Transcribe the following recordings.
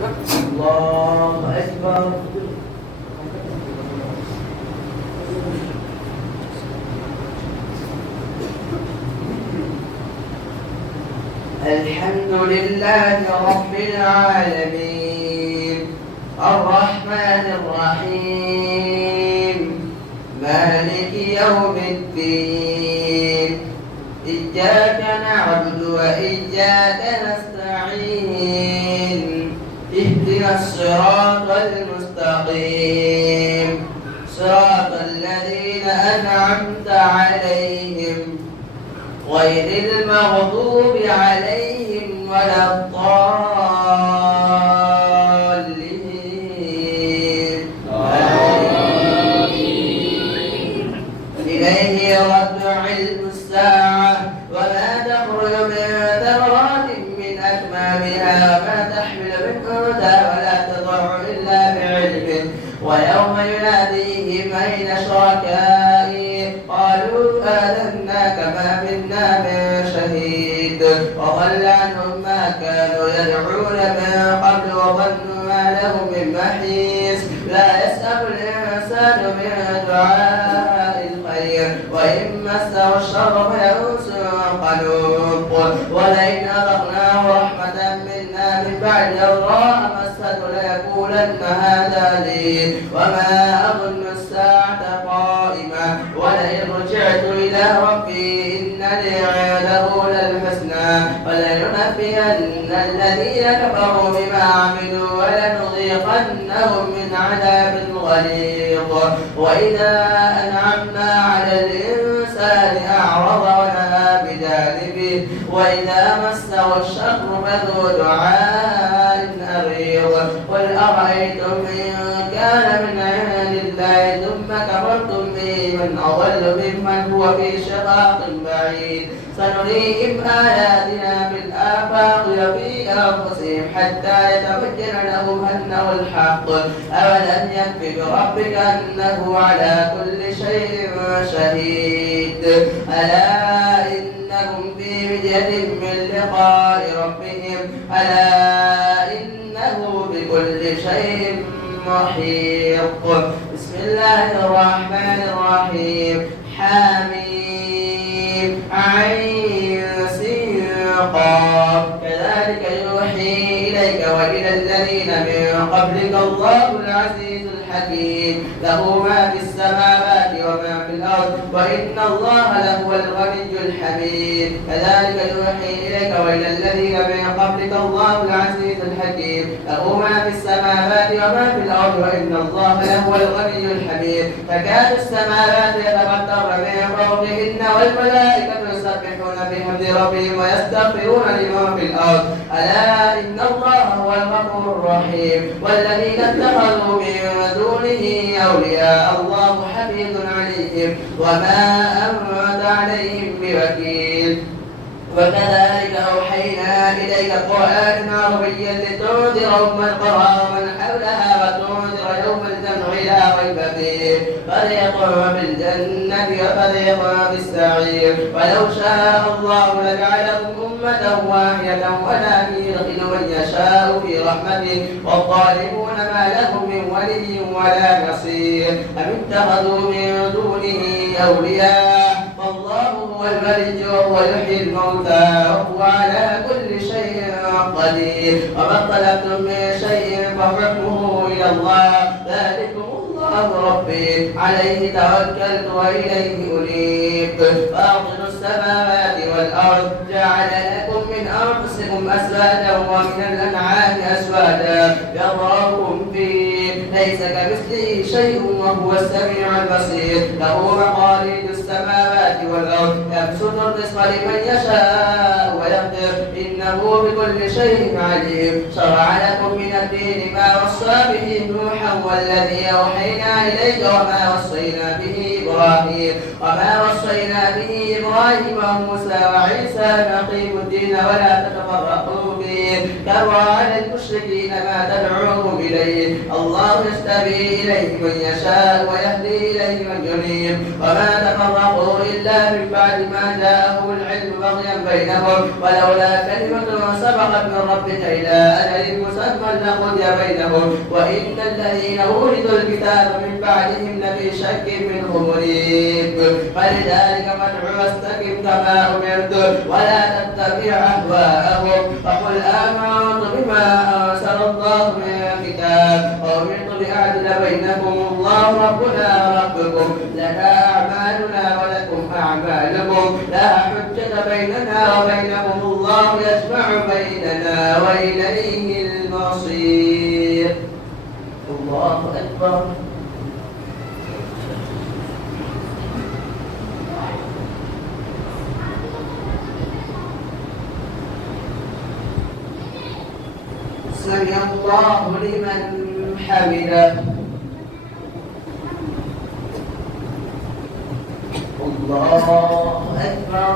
الله أكبر. الحمد لله رب العالمين الرحمن الرحيم مالك يوم الدين إياك نعبد وإياك نستعين اهدنا الصراط المستقيم صراط الذين أنعمت عليهم غير المغضوب عليهم ولا الضالين آمين. إليه يرد علم الساعة وما تخرج من ثمرات من أكمامها وما تحمل من أنثى ولا تضع إلا بعلمه ويوم يناديهم أين شركائي قالوا آذناك ما منا من شهيد وضل عنهم ما كانوا يدعون من قبل وظنوا ما لهم من محيص لا يسأم الإنسان من دعاء الخير وإن مسه الشر فيئوس قنوط ولئن أذقناه رحمة منا من بعد ضراء مسته ليقولن هذا لي وما أظن الساعة قائمة ولئن رجعت إلى ربي إن لي عنده للحسنى ولينبئن الذين كفروا بما عملوا ولنذيقنهم من عذاب غليظ وإذا أنعمنا على الإنسان أعرض ونأى بجانبه وإذا مسه الشر فذو دعاء عريض قل أرأيتم إن كان من عند الله ثم كفرتم به من أضل ممن هو في شقاق بعيد سنريهم آياتنا في الآفاق وفي أنفسهم حتى يتبين لهم أنه الحق أولم يكف بربك أنه على كل شيء شهيد ألا إنهم في مرية من لقاء ربهم ألا إنه بكل شيء محيط. بسم الله الرحمن الرحيم حميم عين سين قاف كذلك يوحي إليك وإلى الذين من قبلك الله العزيز الحكيم له ما في السماوات وما في الأرض وإن الله لهو الغني الحميد كذلك يوحي إليك وإلى الذين من قبلك الله العزيز الحكيم له ما في السماوات وما في الأرض وإن الله لهو الغني الحميد تكاد السماوات يتفطرن من فوقهن والملائكة يسبحون بحمد ربهم ويستغفرون لمن في الأرض ألا إن الله هو الغفور الرحيم والذين اتخذوا من دونه أولياء الله حفيظ عليهم وما أنت عليهم بوكيل وكذلك أوحينا إليك قرآنا عربيا لتنذر أم القرى ومن حولها وتنذر يوم الجمع لا ريب فيه فريق بالجنة وفريق بالسعير ولو شاء الله لجعلهم أمة واحدة ولكن يدخل من يشاء في رحمته والظالمون ما لهم من ولي ولا نصير أم اتخذوا من دونه أولياء فالله هو الولي وهو يحيي الموتى وهو على كل شيء قدير وما اختلفتم من شيء فحكمه إلى الله ذلكم الله ربي عليه توكلت وإليه أنيب فاطر السماوات والأرض جعل لكم من أنفسكم أزواجا ومن الأنعام أزواجا يضربكم فيه ليس كمثله شيء وهو السميع البصير له مقاليد السماوات والأرض يبسط الرزق لمن يشاء ويقدر إنه بكل شيء عليم شرع لكم من الدين ما وصى به نوحا والذي أوحينا إليك وما وصينا به إبراهيم وموسى وعيسى نقيم الدين ولا تتفرقوا فيه كبر على المشركين ما تدعوهم إليه الله يجتبي إليه من يشاء ويهدي إليه من ينيب وما تفرقوا إلا من بعد ما جاءهم العلم بغيا بينهم ولولا كلمة سبقت من ربك إلى أجل مسمى لقضي بينهم وإن الذين أورثوا الكتاب من بعدهم لفي شك منه مريب فلذلك فادع واستقم كما أمرت ولا تتبع أهواءهم فقل آمنت بما أنزل الله من كتاب وأمرت لأعدل بينكم الله ربنا وربكم لنا أعمالنا ولكم أعمالكم لا حجة بيننا وبينكم الله يجمع بيننا وإليه المصير. الله أكبر. سمع الله لمن حمده. الله أكبر.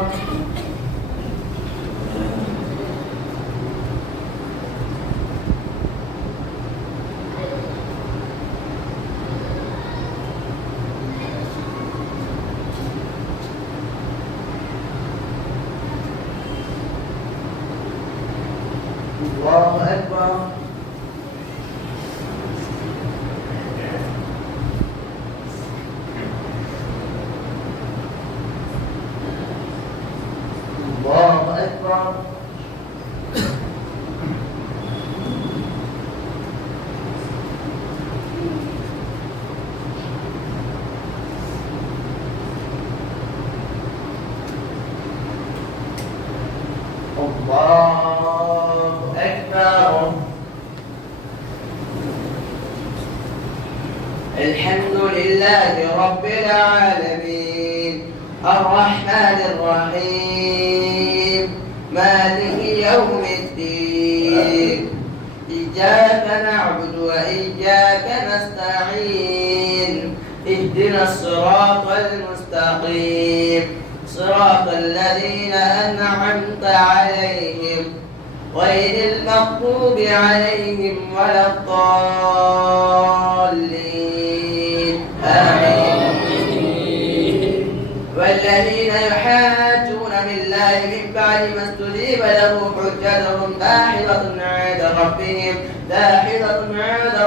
الله أكبر. الله أكبر. الله أكبر. الحمد لله رب العالمين الرحمن الرحيم مالك يوم الدين إياك نعبد وإياك نستعين اهدنا الصراط المستقيم صراط الذين أنعمت عليهم غير المغضوب عليهم ولا الضالين آمين. والذين يحاجون بالله من بعد ما استجيب له حجتهم داحضة عند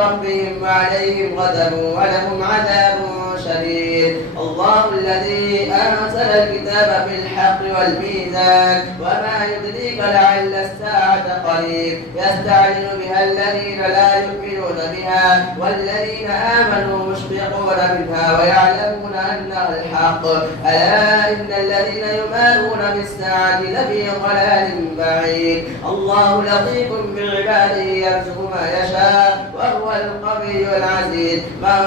ربهم وعليهم غضب ولهم عذاب شديد. الله الذي أنزل الكتاب بالحق والميزان وما يدريك لعل الساعة قريب يستعجل بها الذين لا يؤمنون بها والذين آمنوا مشفقون منها ويعلمون أنها الحق ألا إن الذين يمارون بالساعة لفي ضلال بعيد. الله لطيف بعباده يرزق ما يشاء وهو القوي العزيز. من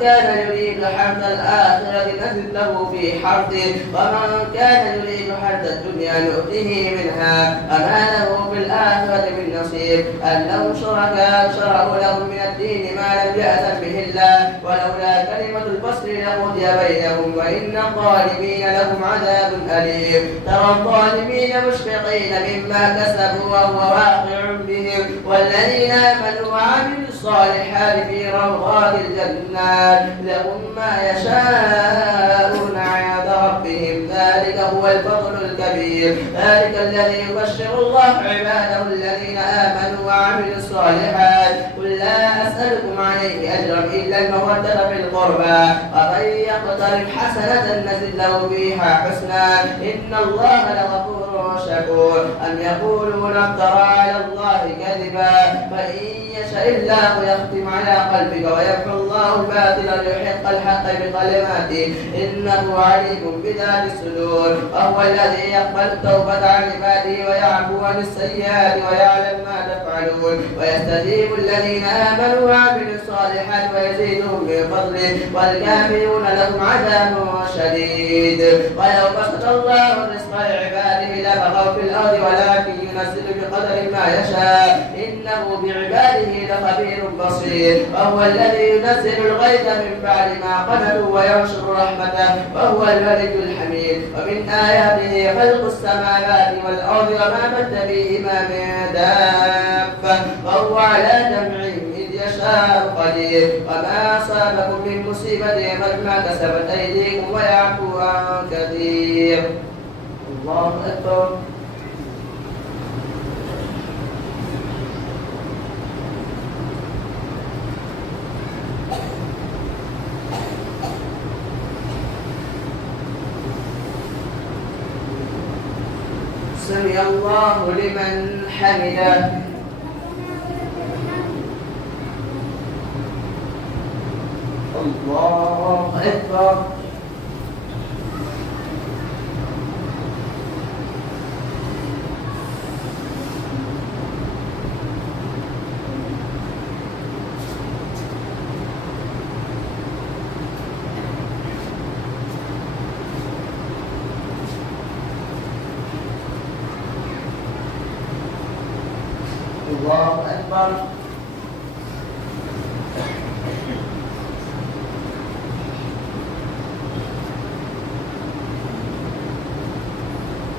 كان يريد حرث الآخرة نزد له في حرثه ومن كان يريد حرث الدنيا نؤته منها وما له في الآخرة من نصيب. أن لهم شركاء شرعوا لهم من الدين ما لم يأذن به الله ولولا كلمة الفصل لقضي بينهم وإن الظالمين لهم عذاب أليم. ترى الظالمين مشفقين مما كسبوا وهو واقع بهم والذين آمنوا وعملوا الصالحات في روضات الجنات لهم ما يشاءون عند ربهم ذلك هو الفضل الكبير. ذلك الذي يبشر الله عباده الذين آمنوا وعملوا الصالحات قل لا أسألكم عليه أجرا إلا المودة في القربى ومن يقترف حسنة نزد له فيها حسنا إن الله لغفور شكور. أم يقولون افترى على الله كذبا فإن يشاء الله يختم على قلبك ويمحو الله الباطل ليحق الحق بكلماته إنه عليم بذات الصدور. وهو الذي يقبل التوبة عن عباده ويعفو عن السيئات ويعلم ما تفعلون ويستجيب الذين آمنوا وعملوا الصالحات ويزيدهم من فضله والكافرون لهم عذاب شديد. ولو بسط الله الرزق لعباده لبغوا في الأرض ولكن ينزل بقدر ما يشاء إنه بعباده لخبير بصير. وهو الذي ينزل الغيث من بعد ما قنطوا وينشر رحمته وهو الولي الحميد. ومن آياته خلق السماوات والأرض وما بث فيهما من دابة وهو على جمعهم إذ يشاء قدير. وما أصابكم من مصيبة فبما كسبت أيديكم ويعفو عن كثير. الله أكبر. سمع الله لمن حمده. الله أكبر. الله أكبر.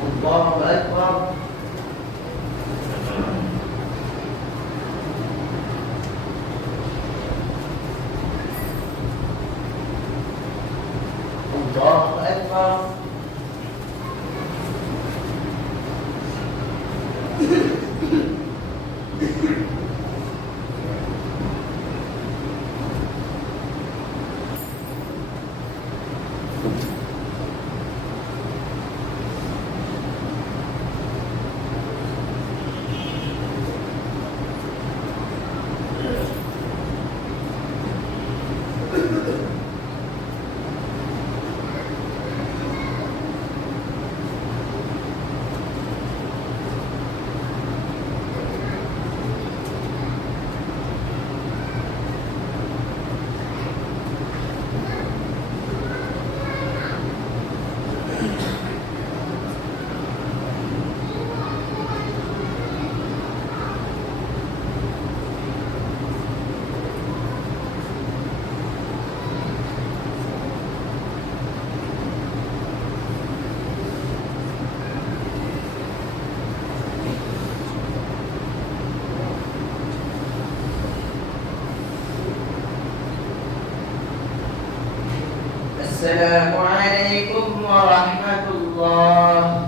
الله أكبر. الله أكبر. السلام عليكم ورحمة الله.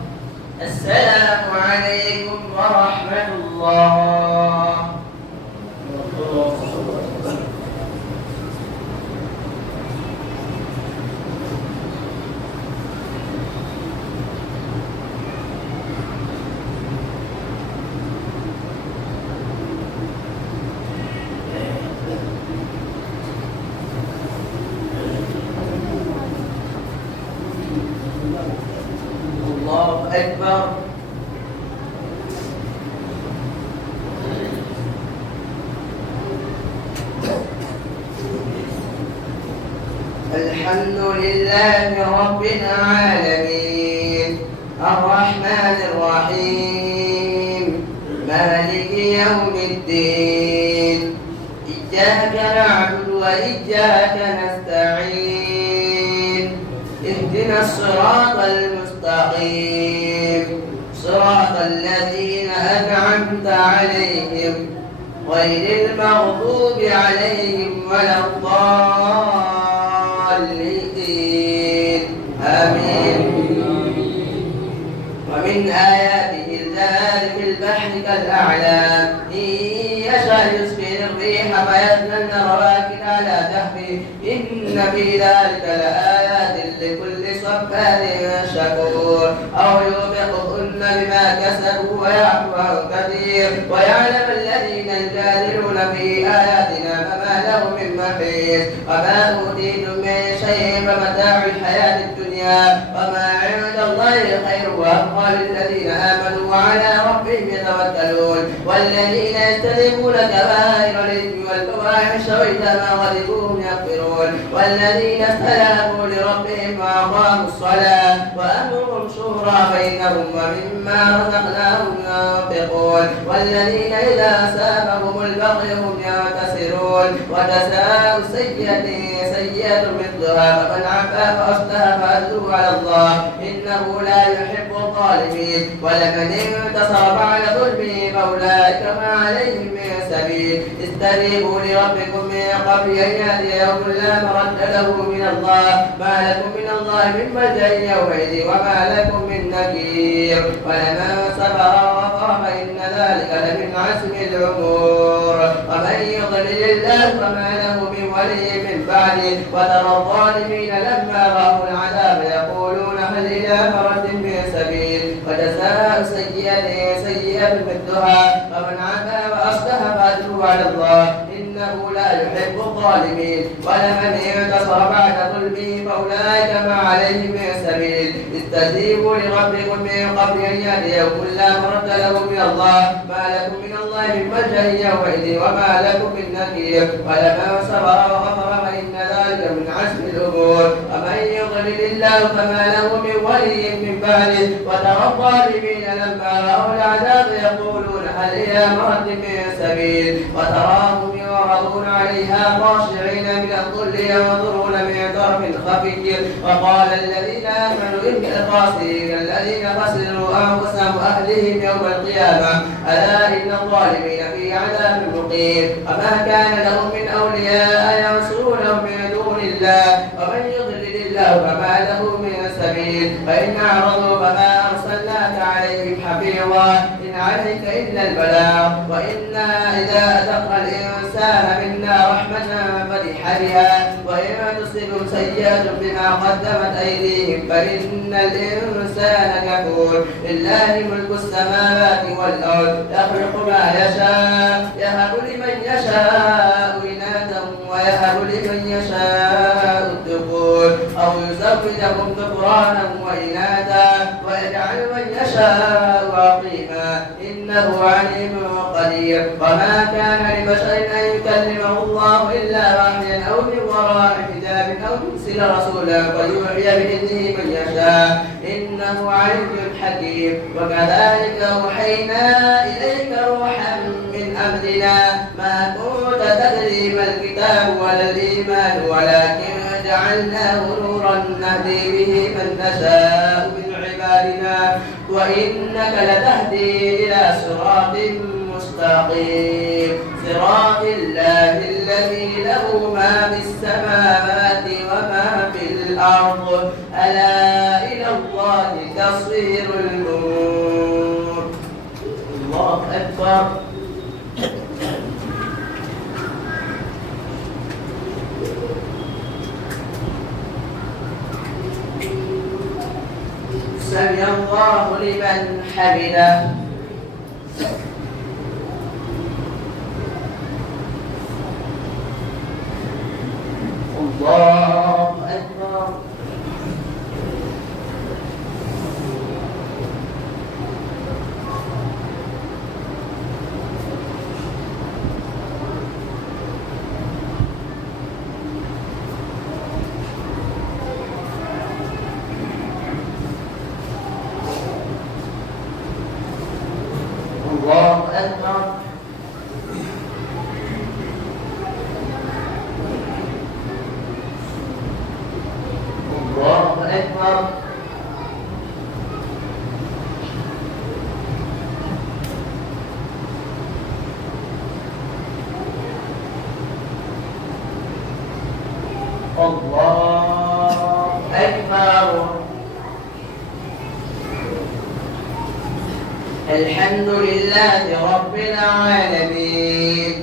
السلام عليكم ورحمة الله. الله أكبر. الحمد لله رب العالمين الرحمن الرحيم مالك يوم الدين إياك نعبد وإياك نستعين اهدنا الصراط المستقيم صراط الذين أنعمت عليهم غير المغضوب عليهم ولا الضالين آمين. ومن آياته الجار في البحر كالأعلام إن يشاء يسكن الريح فيظللن رواكد على ظهره إن في ذلك لآيات لكل صبار شكور أو يوبقهن بما كسبوا ويعفو عن كثير ويعلم الذين يجادلون في آياتنا فما لهم من محيص وما أوتيتم من شيء فمتاع الحياة الدنيا وما عند الله خير وأبقى للذين آمنوا وعلى ربهم يتوكلون والذين يجتنبون كبائر الإثم والفواحش وإذا ما غضبوا هم يغفرون والذين استجابوا لربهم وأقاموا الصلاة وأمرهم شورى بينهم ومما رزقناهم ينفقون والذين إذا أصابهم البغي هم ينتصرون وجزاء سيئة سيئة مثلها فمن عفا فأصلح فأجره على الله إنه لا يحب الظالمين ولمن انتصر بعد ظلمه فأولئك ما عليهم من السبيل استجيبوا لربكم من قبل أن يأتي يوم لا مرد له من الله ما لكم من الله من ملجأ يومئذ وما لكم من نكير ولمن صبر وغفر فإن ذلك لمن عزم الأمور ومن يضلل الله فما له من ولي من بعده وترى الظالمين لما رأوا العذاب يقولون هل إلى مرد من سبيل وجزاء سيئة سيئة مثلها فمن عفا وأصلح فأجره على الله إنه لا يحب الظالمين ولمن انتصر بعد ظلمه فأولئك ما عليهم من سبيل استجيبوا لربكم من قبل أن يأتي يوم لا مرد له من الله ما لكم من الله من ملجأ يومئذ وما لكم من نكير ولمن صبر وغفر فإن ذلك من عزم الأمور ومن يضلل الله فما له من ولي من بعده وترى الظالمين لما رأوا العذاب يقولون هل إلى مرد من سبيل وتراهم يعرضون عليها خاشعين من الظل ينظرون من طرف خفي وقال الذين آمنوا إن الخاسرين الذين خسروا أنفسهم وأهلهم يوم القيامة ألا إن الظالمين في عذاب مقيم وما كان لهم من أولياء ينصرونهم من دون الله ومن يضلل الله فما له من سبيل فإن أعرضوا فما أرسلناك عليهم حفيظا إن عليك إلا البلاغ وإنا إذا أذقنا الإنسان منا رحمة فرح بها وإن تصبهم سيئة بما قدمت أيديهم فإن الإنسان كفور لله ملك السماوات والأرض يخلق ما يشاء يهب لمن يشاء إناثا ويهب لمن يشاء الذكور أو يزوجهم ذكرانا وإناثا ويجعل من يشاء عقيما إنه عليم قدير وما كان لبشر أن يكلمه الله إلا وحيا أو من وراء حجاب أو يرسل رسولا فيوحي بإذنه من يشاء إنه عليم حكيم وكذلك أوحينا إليك روحا من أمرنا ما كنت تدري ما الكتاب ولا الإيمان ولكن جعلناه نورا نهدي به من نشاء من عبادنا وإنك لتهدي إلى صراط مستقيم صراط الله الذي له ما في السماوات وما في الأرض ألا إلى الله تصير الأمور الله أكبر سمع الله لمن حمده الله أكبر الله أكبر الله أكبر الله أكبر الحمد لله رب العالمين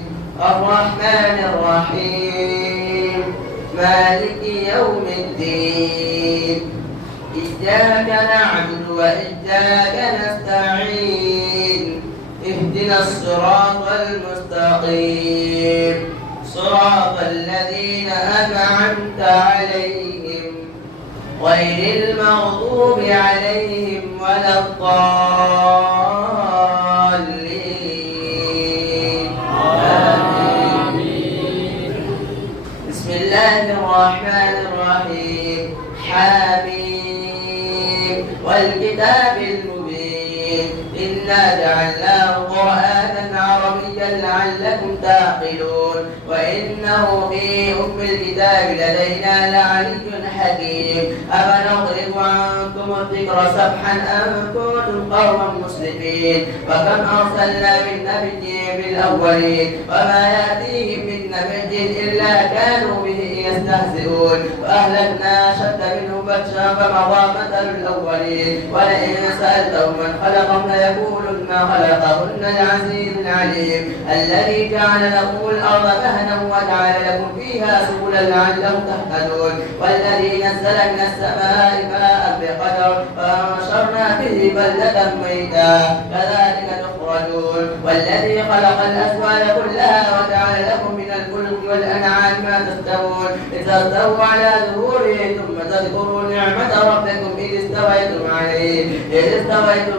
الرحمن الرحيم مالك يوم الدين إياك نعبد وإياك نستعين اهدنا الصراط المستقيم صراط الذين أنعمت عليهم غير المغضوب عليهم ولا الضالين آمين بسم الله الرحمن الرحيم حميم والكتاب المبين إنا جعلناه قرآنا عربيا لعلك لعلكم تعقلون وإنه في أم الكتاب لدينا لعلي حكيم أفنضرب عنكم الذكر سفحا أن كنتم قوما مسرفين وكم أرسلنا من نبي بالأولين وما يأتيهم من نبي إلا كانوا به يستهزئون وأهلكنا أشد منهم بطشا فمضى مثل الأولين ولئن سألتهم من خلقهم ليقولن خلقهن العزيز العليم الذي جعل لكم الأرض مهدا وجعل لكم فيها سبلا لعلكم تهتدون والذي نزل من السماء ماء بقدر فأنشرنا به بلدة ميتا كذلك تخرجون والذي خلق الأزواج كلها وجعل لكم من الفلك والأنعام ما تستوون لتستووا على ظهوره ثم تذكروا نعمة ربكم إذ استويتم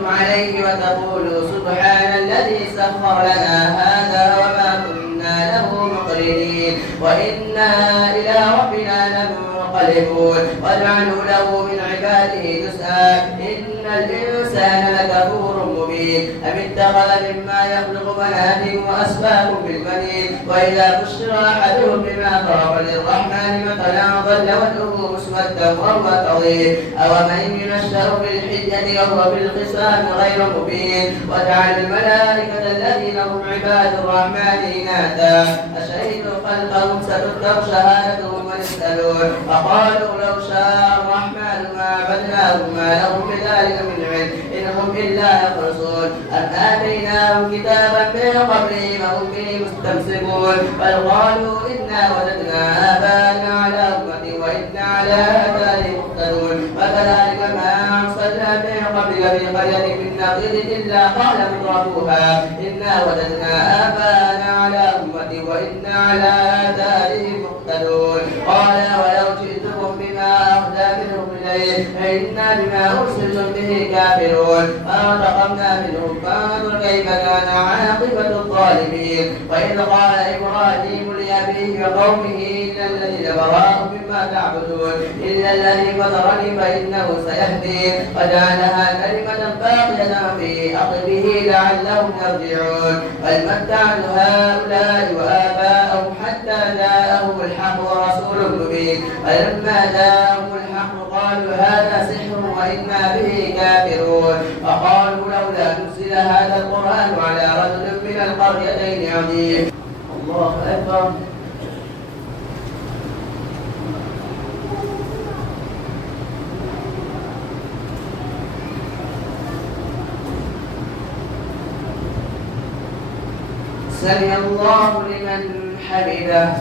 عليه وتقولوا سبحان الذي سخر لنا هذا وما كنا له مقرنين وإنا إلى ربنا لمنقلبون واجعلوا له من عباده جزءا إن الإنسان لكفور مبين أم اتخذ مما يخلق بنات وأسفاكم بالبنين وإذا بشر أحدهم بما ضرب للرحمن مثلا ظل وجهه مسودا وهو كظيم أومن ينشأ في الحجة وهو بالخصام غير مبين وجعل الملائكة الذين هم عباد الرحمن إناثا أشهدوا خلقهم ستكتب شهادتهم ويسألون فقالوا لو شاء الرحمن ما عبدناهم ما لهم بذلك من علم إن هم إلا يخرصون أم آتيناهم كتابا من قبله وهم به مستمسكون بل قالوا إنا وجدنا آباءنا على أمة وإنا على آثارهم مقتدون وكذلك ما أرسلنا من قبلك في قرية من نذير إلا قال مترفوها إنا وجدنا آباءنا على أمة وإنا على آثارهم مقتدون قال ولو جئتكم بما أهدى منهم إليه فإنا بما أرسلتم به كافرون فانتقمنا منهم فانظر كيف كان عاقبة الظالمين وإذ قال إبراهيم لأبيه وقومه إن الذين براء مما تعبدون إلا الذي فطرني فإنه سيهدين وجعلها كلمة باقية في عقبه لعلهم يرجعون بل متعت هؤلاء وآباءهم حتى جاءهم الحق ورسول مبين فلما جاءهم الحق قالوا هذا سحر وإنا به كافرون فقالوا لولا نزل هذا القرآن على رجل من القريتين عظيم الله أكبر سمع الله لمن حمده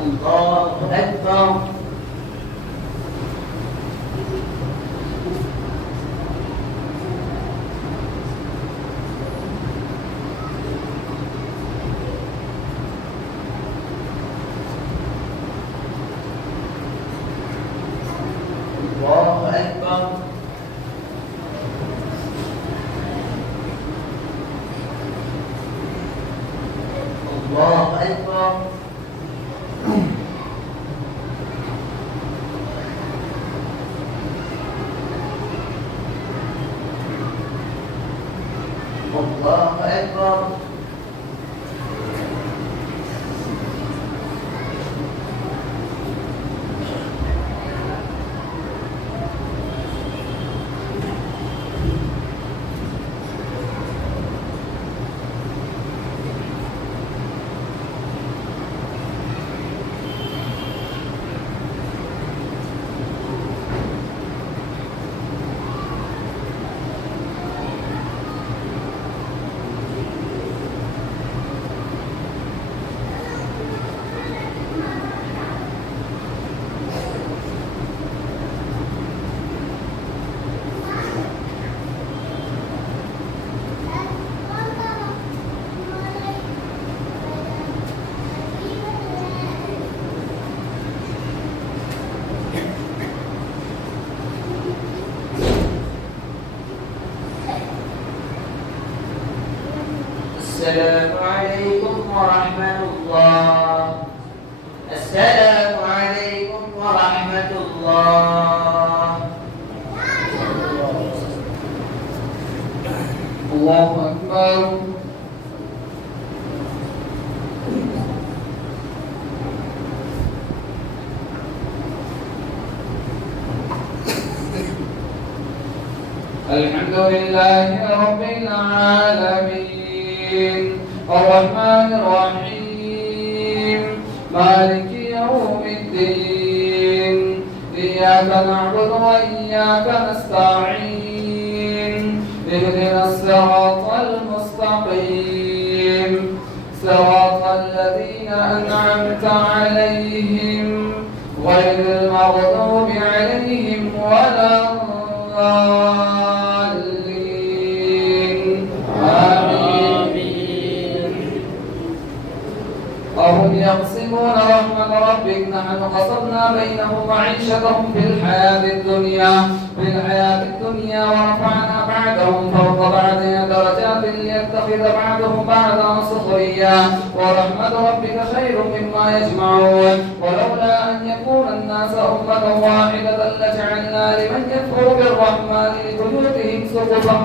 الله أكبر الله أكبر الله أكبر الله أكبر السلام عليكم ورحمة الله السلام عليكم ورحمة الله الله أكبر. الحمد لله رب العالمين الرحمن الرحيم مالك يوم الدين إياك نعبد وإياك نستعين اهدنا الصراط المستقيم صراط الذين أنعمت عليهم غير المغضوب عليهم ولا الضالين آمين. أهم يقسمون رحمة ربك نحن قسمنا بينهم معيشتهم في الحياة الدنيا ورفعنا بعدهم فوق بعض درجات ليتخذ بعضهم بعضا سخريا ورحمة ربك خير مما يجمعون ولولا أن يكون الناس أمة واحدة لجعلنا لمن يكفر بالرحمن لبيوتهم سقفا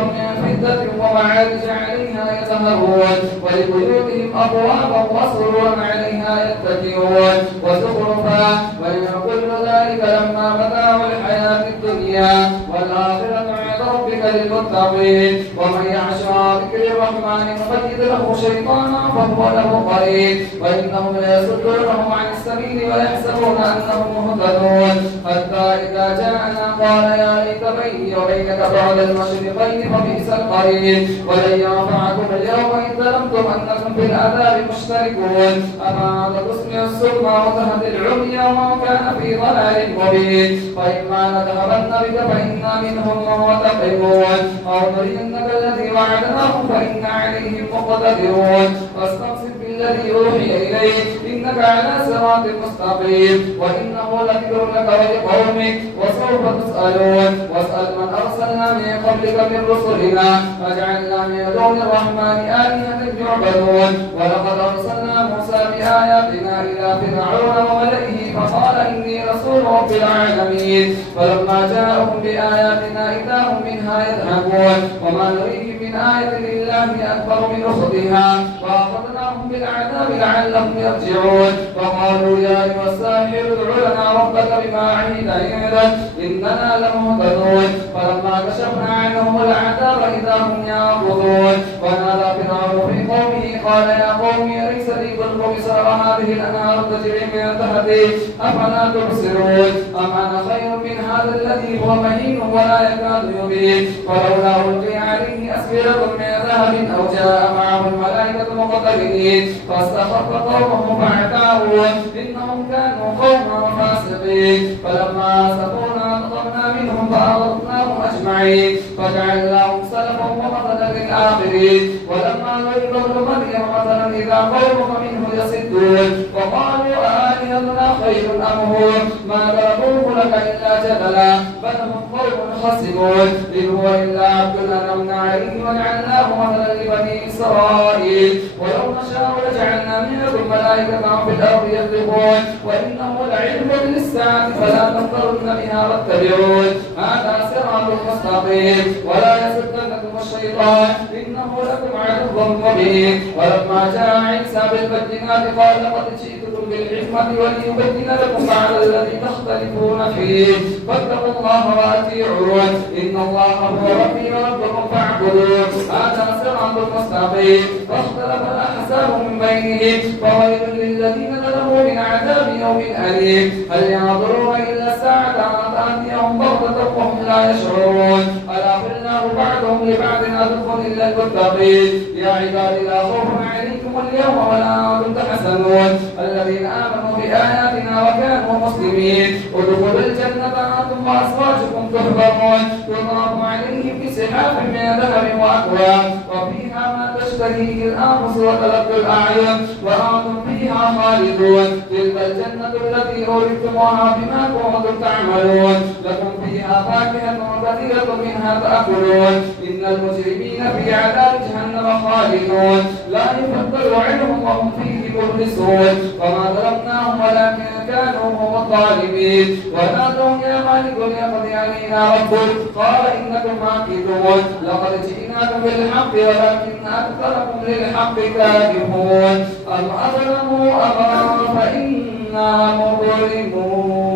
من فضة ومعارج عليها يتهرون ولبيوتهم أبوابا وسررا عليها يتكئون وزخرفا وإن كل ذلك لما متاع الحياة الدنيا والآخرة عند ربك للمتقين ومن يعش عن ذكر الرحمن نقيض له شيطانا فهو له قرين وإنهم ليصدونهم عن السبيل ويحسبون أنهم مهتدون حتى إذا جاءنا قال يا ليت بيني وبينك بعد المشرقين فبئس القرين ولن ينفعكم اليوم إذ ظلمتم أنكم في العذاب مشتركون أفأنت تسمع الصم وتهدي العمي وما كان في ضلال مبين فإما نذهبن بك فإنا منهم منتقمون أو نرينك الذي وعدناهم فإنا عليهم مقتدرون واستغفر بالذي أوحي إليك إنك على صراط مستقيم وإنه لذكر لك ولقومك وسوف تسألون واسأل من أرسلنا من قبلك من رسلنا فجعلنا من دون الرحمن آلهة يعبدون ولقد أرسلنا موسى بآياتنا إلى فرعون وملئه فقال إني رسول رب العالمين فلما جاءهم بآياتنا إذا هم منها يذهبون وما نريهم من آية إلا هي أكبر من أختها وأخذناهم بالعذاب لعلهم يرجعون وقالوا يا أيها الساحر ادع لنا ربك بما عهد عندك إننا لمهتدون فلما كشفنا عنهم العذاب إذا هم ينظرون ونادى فرعون في قومه قال يا قوم أليس لي ملك مصر وهذه الأنهار تجري من تحتي أفلا تبصرون أم أنا خير من هذا الذي هو مهين ولا يكاد يبين ولولا ألقي عليه أسورة من ذهب أو جاء معه الملائكة مقترنين فاستخف قومه فعتاهم إنهم كانوا قوما فاسقين فلما آسفونا انتقمنا منهم فأغرقناهم أجمعين فجعلناهم سلفا ومثلا للآخرين ولما ضرب ابن مريم مثلا إذا قومك منه يصدون وقالوا آلهتنا خير أم هو ما ضربوه لك إلا جدلا بل هم قوم خصمون إن هو إلا عبد أنعمنا عليه وجعلناه مثلا لبني إسرائيل ولو نشاء لجعلنا منكم ملائكة في الأرض يخلقون وإنه لعلم للساعة فلا تمترن بها واتبعون هذا صراط مستقيم ولا يصدنكم الشيطان إنه لكم عدو مبين ولما جاء عيسى بالبينات قال لقد جئتكم بالحكمة وليبين لكم بعد الذي تختلفون فيه فاتقوا الله وأطيعون إن الله هو ربي وربكم فاعبدوه هذا صراط مستقيم فاختلف الأحزاب من بينهم فويل للذين ظلموا من عذاب يوم أليم هل ينظرون إلا الساعة أن تأتيهم بغتة وهم لا يشعرون ألا قلناه بعضهم لبعض أدخل إلا المتقين يا عبادي لا خوف عليكم اليوم ولا أنتم تحزنون الذين آمنوا بآياتنا وكانوا مسلمين ادخلوا الجنة أنتم وأزواجكم تحبرون يضاف عليهم بسحاب من ذهب وأكواب وفيها ما تشتهيه الأنفس وتلذ الأعين وأنتم فيها خالدون تلك الجنة التي أورثتموها بما كنتم تعملون لكم فيها فيها فاكهة وكثيرة منها تأكلون إن المجرمين في عذاب جهنم خالدون لا يفتر عنهم وهم فيه مبلسون وما ظلمناهم ولكن كانوا هم الظالمين ونادوا يا مالك ليقضي علينا ربك قال إنكم ماكثون لقد جئناكم بالحق ولكن أكثركم للحق كارهون أم أظلموا أمرا فإنا مظلمون.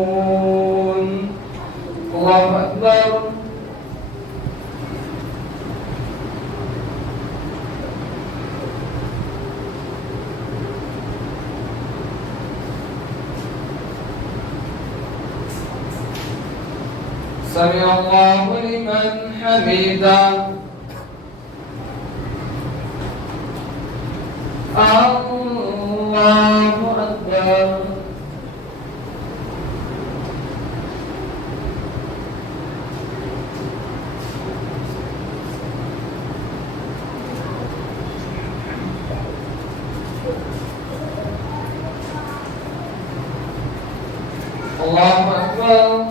الله أكبر. سمع الله لمن حمده. الله أكبر. الله أكبر.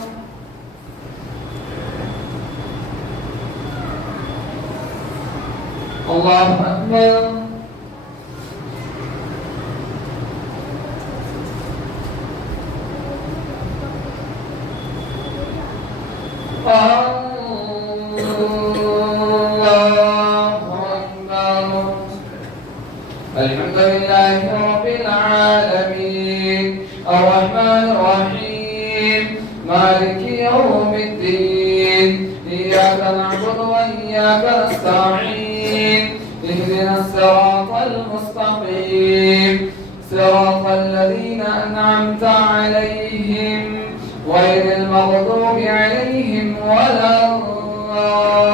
الله أكبر. الحمد لله رب العالمين الرحمن الرحيم مالك يوم الدين إياك نعبد وإياك نستعين اهدنا الصراط المستقيم صراط الذين أنعمت عليهم غير المغضوب عليهم ولا الضالين.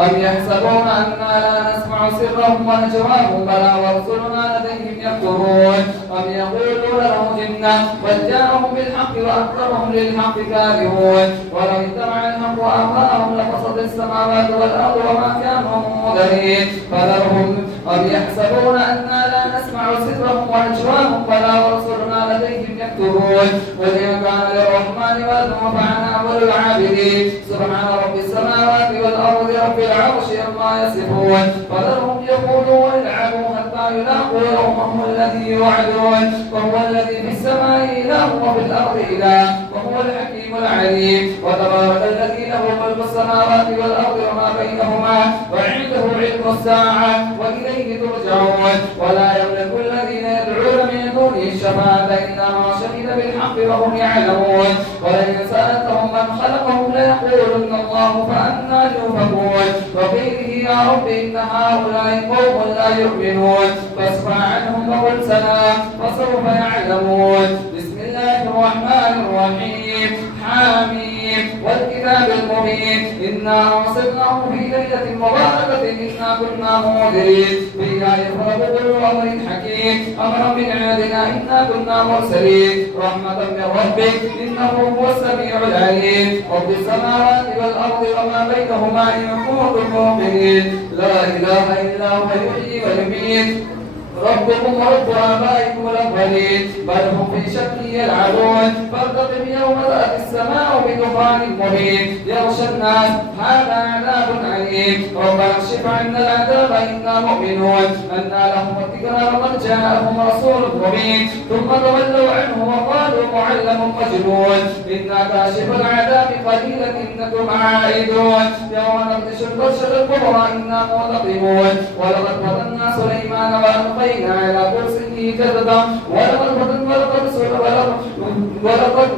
أم يحسبون أنا لا نسمع سرهم ونجواهم بلى ورسلنا لديهم يكتبون أم يقولون له جنة بل جاءهم بالحق وأكثرهم للحق كارهون ولو اتبع الحق أهواءهم لفسدت السماوات والأرض وما كانوا مهتدين فذرهم. أم يحسبون أنا لا نسمع سرهم ونجواهم بلى ورسلنا لديهم يكتبون قل إن كان للرحمن ولد فأنا أول العابدين سبحان رب السماوات والأرض رب العرش عما يصفون فذرهم يقولوا ويلعبوا حتى يلاقوا يومهم الذي يوعدون وهو الذي في السماء إله وفي الأرض إله وهو الحكيم العليم وتبارك الذي له ملك السماوات والأرض وما بينهما وعنده علم الساعة وإليه ترجعون ولا يملك الذين يدعون من دونه الشفاعة إلا ما شهد بالحق وهم يعلمون ولئن سألتهم من خلقهم ليقولن الله فأنى يؤفكون وقيله يا رب إن هؤلاء قوم لا يؤمنون فاصفح عنهم وقل سلام فسوف يعلمون. بسم الله الرحمن الرحيم حميم والكتاب المبين إنا أرسلناه في ليلة مباركة إنا كنا منذرين فيها يفرق كل أمر حكيم أمرا من عندنا إنا كنا مرسلين رحمة من ربك إنه هو السميع العليم رب السماوات والأرض وما بينهما إن كنتم مؤمنين لا إله إلا هو يحيي ويميت ربكم ورب آبائكم الأولين بل هم في شك يلعبون فارتقب يوم تأتي السماء بدخان مبين يغشى الناس هذا عذاب أليم ربنا اكشف عنا العذاب إنا مؤمنون أنى لهم الذكرى وقد جاءهم رسول مبين ثم تولوا عنه وقالوا معلم مجنون إنا كاشف العذاب قليلا إنكم عائدون يوم نبطش البطشة الكبرى إنا منتقمون ولقد فتنا سليمان وألقينا على كرسيه جسدا ولقد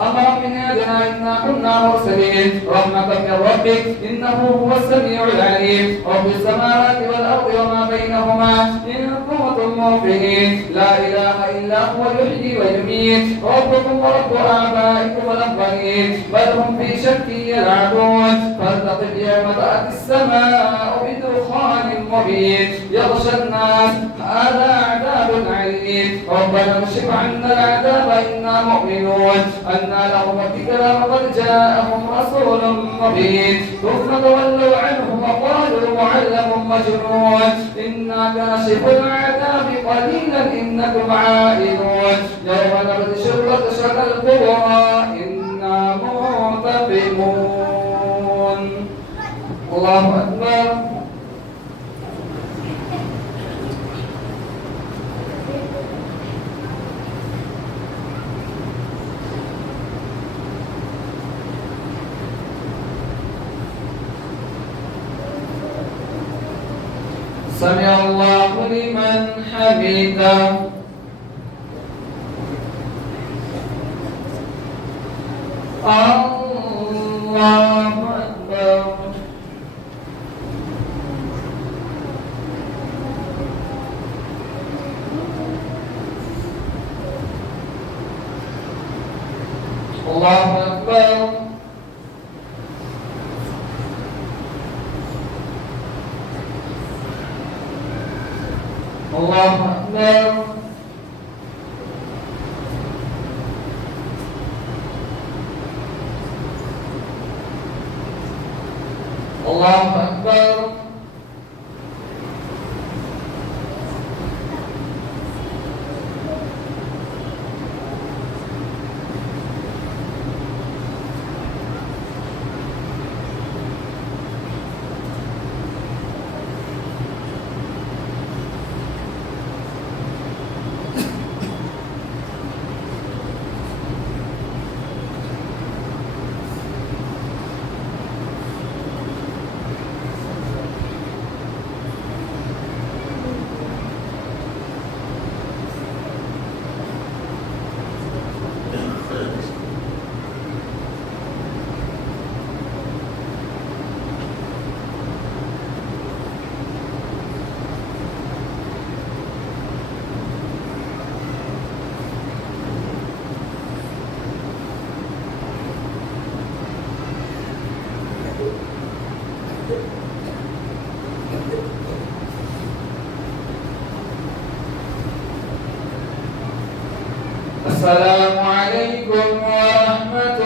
أمر من عندنا إنا كنا مرسلين رحمة من ربك إنه هو السميع العليم رب السماوات والأرض وما بينهما إن كنتم موقنين لا إله إلا هو يحيي ويميت ربكم ورب آبائكم الأولين بل هم في شك يلعبون فارتقب يوم تأتي السماء بدخان مبين يغشى الناس هذا عذاب عليم ربنا اكشف عنا العذاب إنا مؤمنون أنى لهم الذكرى وقد جاءهم رسول مبين ثم تولوا عنه وقالوا معلم مجنون إنا كاشف العذاب قليلا إنكم عائدون يوم نبطش البطشة الكبرى إنا منتقمون. الله أكبر. سمع الله لمن حمده. الله أكبر. الله أكبر. الله أكبر. الله أكبر. السلام عليكم ورحمة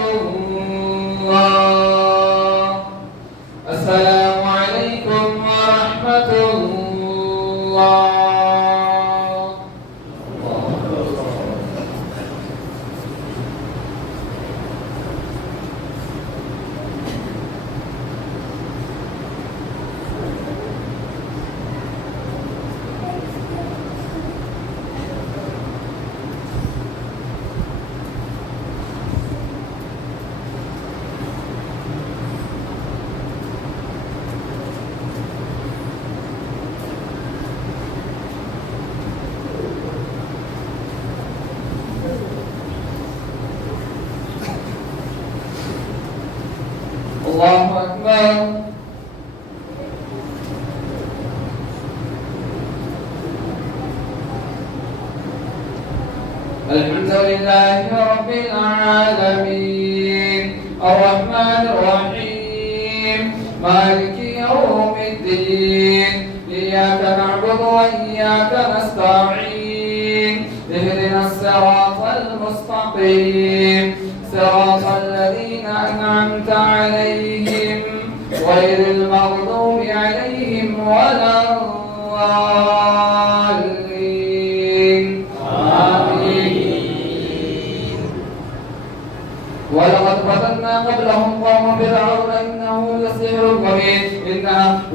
الله. السلام عليكم ورحمة الله. الله أكبر. الحمد لله رب العالمين الرحمن الرحيم مالك يوم الدين إياك نعبد وإياك نستعين اهدنا الصراط المستقيم صراط الذين أنعمت عليهم غير المغضوب عليهم ولا الضالين آمين. ولقد فتنا قبلهم قوم فرعون إنه لسحر مبين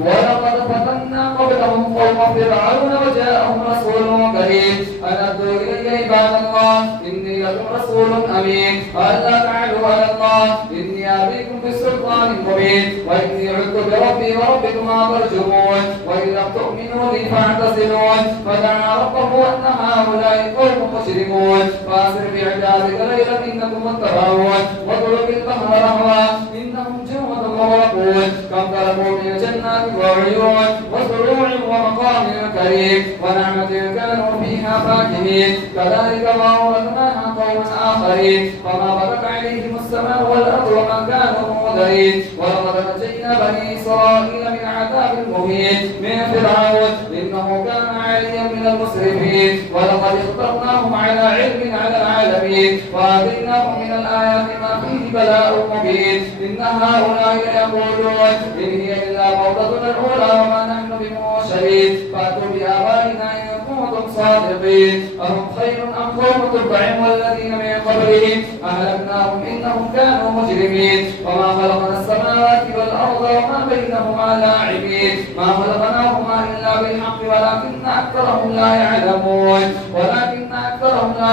ولقد فتنا قبلهم قوم فرعون وجاءهم رسول كريم أن أدوا إلي عباد الله إني لكم رسول أمين ألا تعلوا على الله إني آتيكم بسلطان مبين وإني عدت بربي وربكما ترجمون وإن لم تؤمنوا لي فاعتصمون فدعا ربه أن هؤلاء قوم مشركون فأسر بعبادك ليلا إنكم متبعون واضرب البحر رهوا إنهم جند مغرقون كم تركوا من جنات وعيون وزروع ومقام كريم ونعمة كانوا فيها فاكهين كذلك ما أورثناها قوما آخرين فما بكت عليهم السماء والأرض وما كانوا منذرين ولقد نجينا بني إسرائيل من عذاب المهين من فرعون إنه كان عاليا من المسرفين ولقد اخترناهم على علم على العالمين وآتيناهم من الآيات ما فيه بلاء مبين إن هؤلاء يقولون إن هي إلا موتتنا الأولى وما نحن بمنشرين فأتوا بآبائنا إن كنتم صادقين أهم خير أم قوم تبع والذين من قبلهم أهلكناهم إنهم كانوا مجرمين وما خلقنا السماوات والأرض وما بينهما لاعبين ما خلقناهما إلا بالحق ولكن أكثرهم لا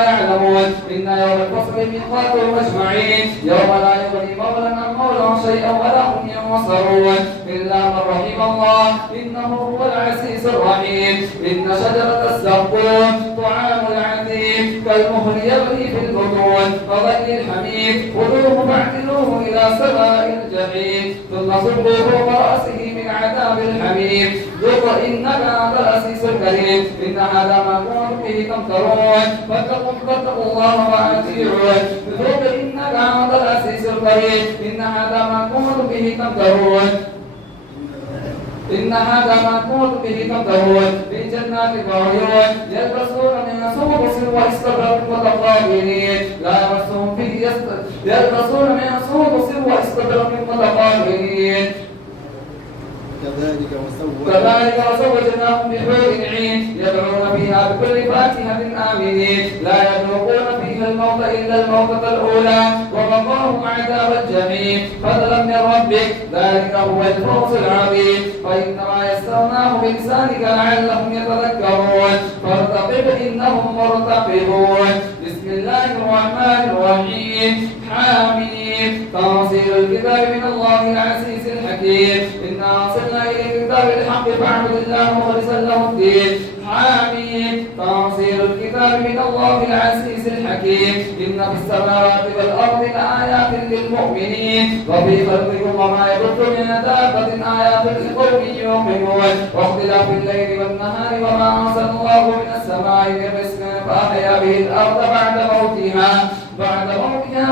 يعلمون إن يوم الفصل ميقاتهم أجمعين يوم لا يغني مولى عن مولى شيئا ولا هم ينصرون إلا من رحم الله إنه هو العزيز الرحيم إن شجرة الزقوم طعام العظيم كالمهل يغلي في البطون كغلي الحميم خذوه فاعتلوه إلى سواء الجحيم ثم صبوا فوق رأسه من عذاب الحميم ذوق إنك أنت العزيز الكريم إن هذا ما كنتم به تمترون فاتقوا الله وأطيعون ذوق إنك أنت العزيز الكريم إن هذا ما كنتم به تمترون في جنات وعيون يلبسون من سندس واستبرق متقابلين لا يمسهم فيه يلبسون من سندس واستبرق متقابلين كذلك وزوجناهم بحور عين يدعون فيها بكل فاكهة آمنين لا يذوقون فيها الموت إلا الموتة الأولى ووقاهم عذاب الجحيم فضلا من ربك ذلك هو الفوز العظيم فإنما يسرناه بلسانك لعلهم يتذكرون فارتقب إنهم مرتقبون بسم الله الرحمن الرحيم حاميم تنزيل الكتاب من الله العزيز الحكيم إنا أرسلنا إليك الكتاب بالحق فاعبد الله مخلصا له الدين حاميم تنزيل الكتاب من الله العزيز الحكيم إن في السماوات والأرض لآيات للمؤمنين وفي خلقكم وما يبث من دابة آيات لقوم يوقنون واختلاف الليل والنهار وما أنزل الله من السماء من رزق فأحيا به الأرض بعد موتها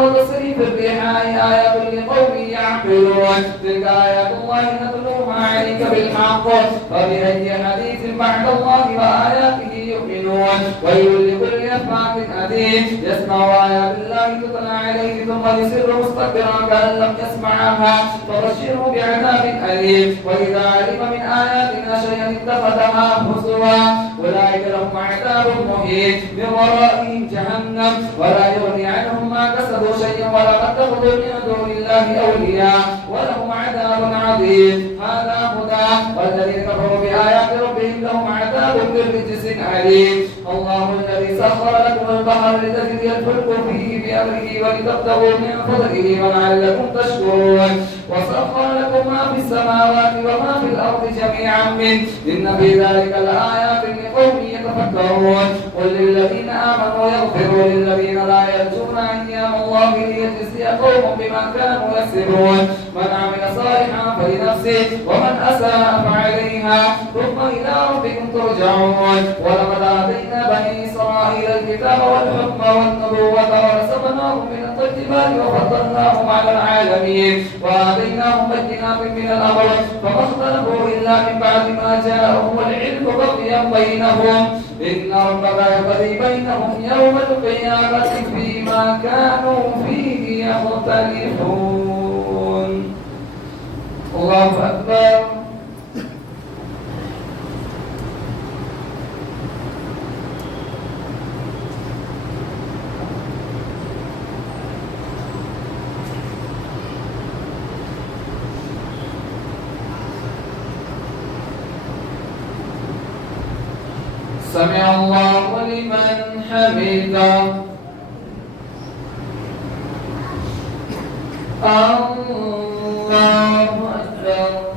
وتصريف الريح آيات لقوم يعقلون تلك آيات الله نتلوها عليك بالحق فبأي حديث بعد الله وآياته يؤمنون ويل لكل أفاك أثيم يسمع آيات الله تتلى عليه ثم يصر مستكبرا كأن لم يسمعها فبشره بعذاب أليم وإذا علم من آياتنا شيئا اتخذها هزوا أولئك لهم عذاب مهين من ورائهم جهنم ولا يغني عنهم ما كسبوا شيئا ولا اتخذوا من دون الله أولياء ولهم عذاب عظيم هذا هدى والذين كفروا بآيات ربهم لهم عذاب من رجس أليم الله الذي سخر لكم البحر لتجري الفلك فيه بأمره ولتبتغوا من فضله ولعلكم تشكرون وسخر لكم ما في السماوات وما في الأرض جميعا منه إن في ذلك لآيات لقوم يتفكرون قل للذين آمنوا يغفروا للذين لا يرجون أيام الله ليجزي قوم بما كانوا يكسبون من عمل صالحا فلنفسه ومن أساء فعليها ثم إلى ربكم ترجعون ولقد آتينا بني إسرائيل الكتاب والحكم والنبوة ورزقناهم من الطيبات وفضلناهم على العالمين وآتيناهم بينات من الأمر فما اختلفوا إلا من بعد ما جاءهم العلم بغيا بينهم إن ربك يقضي بينهم يوم القيامة فيما كانوا فيه يختلفون. الله أكبر. سمع الله لمن حمده. الله أكبر.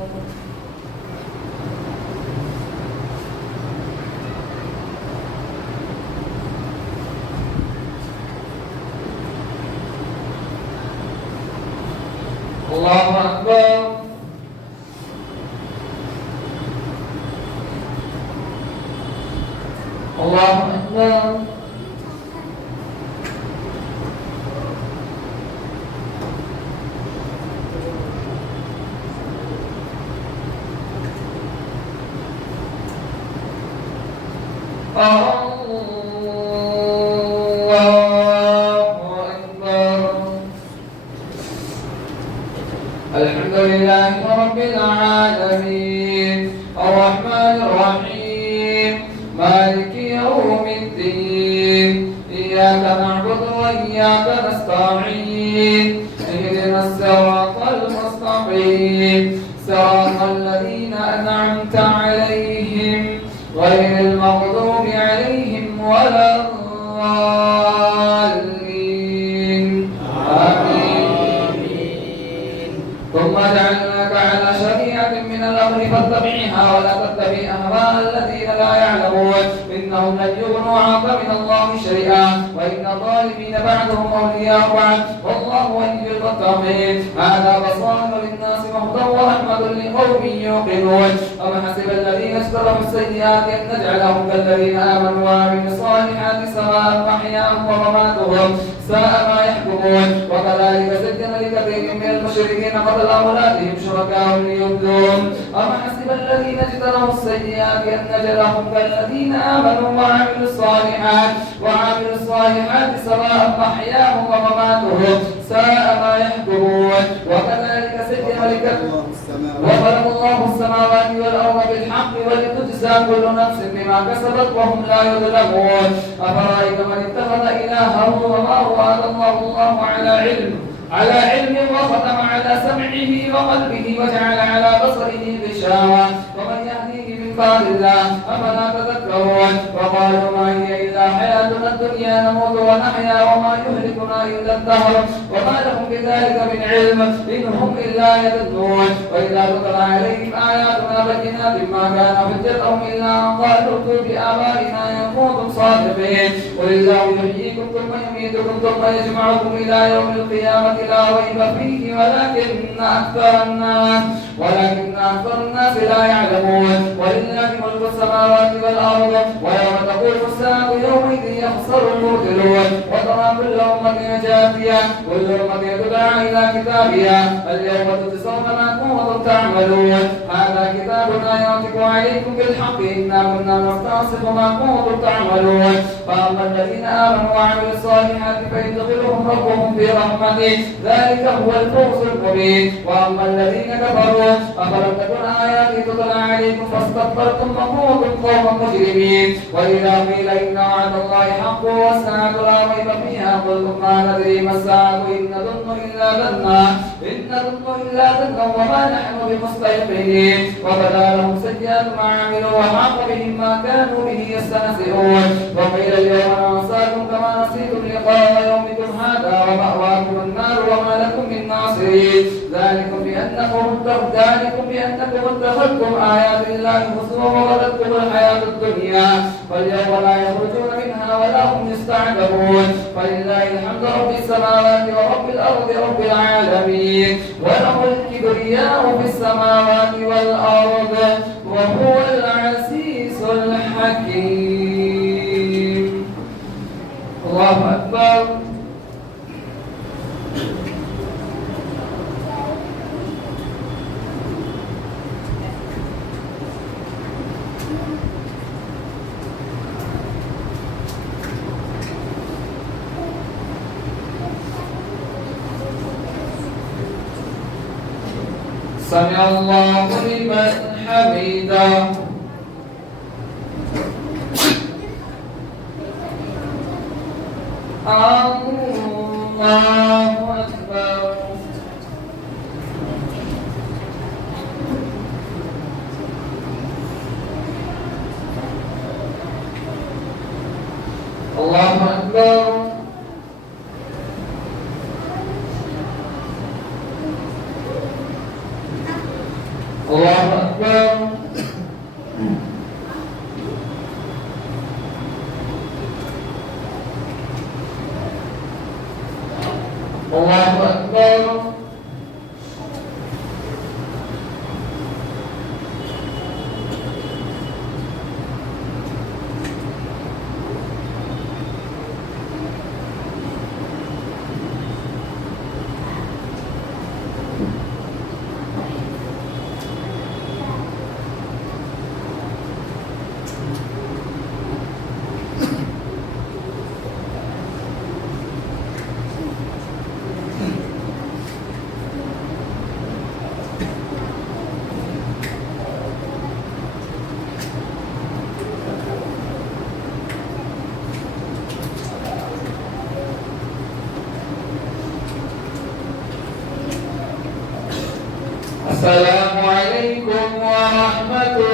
الله أكبر. الله أكبر. الحمد لله رب العالمين الرحمن الرحيم مالك يوم الدين إياك نعبد وإياك نستعين اهدنا الصراط المستقيم صراط الذين أنعمت عليهم غير المغضوب عليهم ولا الضالين آمين. ثم جعلناك على شريعة من الأمر فاتبعها ولا تتبع أهواء الذين لا يعلمون إنهم لن يغنوا عنك من الله شيئا وإن الظالمين بعضهم أولياء بعض والله ولي المتقين هذا بصائر للناس وهدى ورحمة لقوم يوقنون أم حسب الذين اجترحوا السيئات أن نجعلهم كالذين آمنوا وعملوا الصالحات سواء محياهم ومماتهم ساء ما يحكمون وكذلك زين لكثير من المشركين قتل أولادهم شركاء ليردوهم أم حسب الذين اجترحوا السيئات أن نجعلهم كالذين آمنوا وعملوا الصالحات سواء محياهم ومماتهم ساء ما يحكمون وكذلك زين وخلق الله السماوات والأرض بالحق ولتجزى كل نفس بما كسبت وهم لا يظلمون أفرأيت من اتخذ إلهه وما الله على علم وختم على سمعه وقلبه وجعل على بصره غشاوة ومن يهديه من بعد الله أفلا تذكرون وقالوا ما هي إلا حياتنا الدنيا نموت ونحيا وما يهلكنا إلا الدهر وما لهم بذلك من علم إن هم إلا يظنون وإذا تتلى عليهم آياتنا بينات ما كان حجتهم إلا أن قالوا ائتوا بآبائنا إن كنتم صادقين قل الله يحييكم ثم يميتكم ثم يجمعكم إلى يوم القيامة لا ريب فيه ولكن أكثر الناس لا يعلمون ولله ملك السماوات والأرض ويوم تقوم الساعة يومئذ يخسر المبطلون وترى كل أمة جاثية كل أمة تدعى إلى كتابها اليوم تجزون ما كنتم تعملون هذا كتابنا ينطق عليكم بالحق إنا كنا نستنسخ ما كنتم تعملون فأما الذين آمنوا وعملوا الصالحات فيدخلهم ربهم في رحمته ذلك هو الفوز المبين وأما الذين كفروا أفلم تكن آياتي تتلى عليكم فاستكبرتم وكنتم قوما مجرمين وإذا قيل إن وعد الله حق والساعة لا ريب فيها قلتم ما ندري ما الساعة إن نظن إلا ظنا وما نحن بمستيقنين وبدا لهم سيئات ما عملوا وحاق بهم ما كانوا به يستهزئون وقيل اليوم ننساكم كما نسيتم لقاء يومكم هذا ومأواكم النار وما لكم من ناصرين ذلكم بأنكم اتخذتم آيات الله هزوا وغرتكم الحياة الدنيا فاليوم لا يخرجون منها ولا هم يستعتبون فلله الحمد رب السماوات ورب الأرض رب العالمين وله الكبرياء في السماوات والأرض وهو العزيز الحكيم. الله أكبر. سمع الله لمن حمده. الله أكبر. الله أكبر. الله أكبر. الله أكبر. السلام عليكم ورحمة